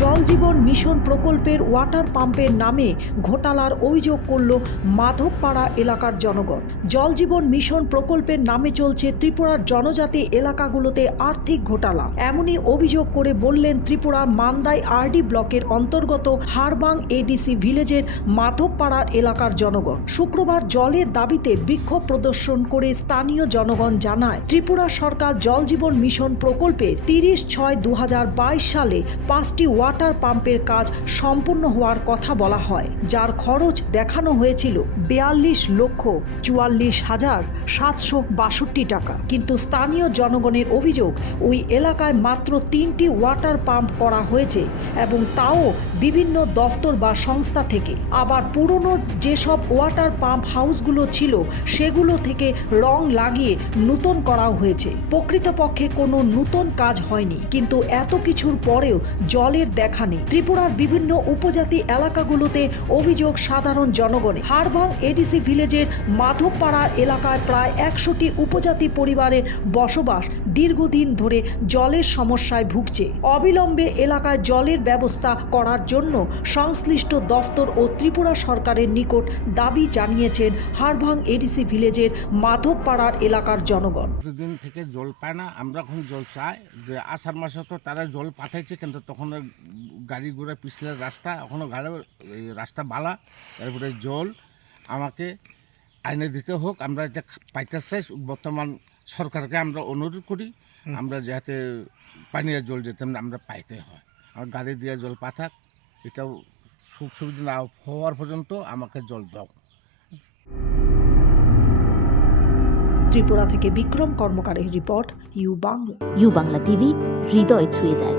জল জীবন মিশন প্রকল্পের ওয়াটার পাম্পের নামে ঘোটালার অভিযোগ করল মাধবপাড়া এলাকার জনগণ। জল জীবন মিশন প্রকল্পের নামে চলছে ত্রিপুরার জনজাতি এলাকাগুলোতে আর্থিক ঘোটালা। এমনই অভিযোগ করে বললেন ত্রিপুরার মান্দাই আরডি ব্লকের অন্তর্গত হারবাং এডিসি ভিলেজের মাধবপাড়ার এলাকার জনগণ। শুক্রবার জলের দাবিতে বিক্ষোভ প্রদর্শন করে স্থানীয় জনগণ জানায়, ত্রিপুরা সরকার জল জীবন মিশন প্রকল্পে তিরিশ ছয় দু সালে পাঁচটি ওয়াটার পাম্পের কাজ সম্পূর্ণ হওয়ার কথা বলা হয়, যার খরচ দেখানো হয়েছিল বিয়াল্লিশ লক্ষ চুয়াল্লিশ হাজার সাতশো বাষট্টি টাকা। কিন্তু স্থানীয় জনগণের অভিযোগ, ওই এলাকায় মাত্র তিনটি ওয়াটার পাম্প করা হয়েছে এবং তাও বিভিন্ন দফতর বা সংস্থা থেকে। আবার পুরনো যেসব ওয়াটার পাম্প হাউসগুলো ছিল, সেগুলো থেকে রং লাগিয়ে নূতন করাও হয়েছে। প্রকৃতপক্ষে কোনো নূতন কাজ হয়নি, কিন্তু এত কিছুর পরেও জলের দেখা নেই। ত্রিপুরার বিভিন্ন উপজাতি এলাকাগুলোতে অভিযোগ সাধারণ জনগণে হারভাং এডিসি ভিলেজের মাধবপাড়া এলাকায় প্রায় একশোটি উপজাতি পরিবারের বসবাস দীর্ঘদিন ধরে জলের সমস্যায় ভুগছে। অবিলম্বে এলাকায় জলের ব্যবস্থা করার জন্য সংশ্লিষ্ট দফতর ও ত্রিপুরা সরকারের নিকট দাবি জানিয়েছেন হারভাং এডিসি ভিলেজের মাধবপাড়ার এলাকার জনগণ। দুদিন থেকে জল পায় না। আমরা এখন জল চাই যে আষাঢ় মাসে তো তারা জল পাঠাইছে, কিন্তু তখন গাড়ি ঘোড়া পিছলে রাস্তা এখনও গাড়ি এই রাস্তা বালা এরপরে জল আমাকে আইনে দিতে হোক আমরা এটা পাইতে চাই বর্তমান সরকারকে আমরা অনুরোধ করি আমরা যাতে পানীয় জল যেতে আমরা পাইতে হয়। আর গাড়ি দিয়ে জল পাঠাক এটাও সুখ সুবিধা না হওয়ার পর্যন্ত আমাকে জল দাও। ত্রিপুরা থেকে Bikram কর্মকারের report U Bangla. U Bangla TV হৃদয় ছুঁয়ে যায়।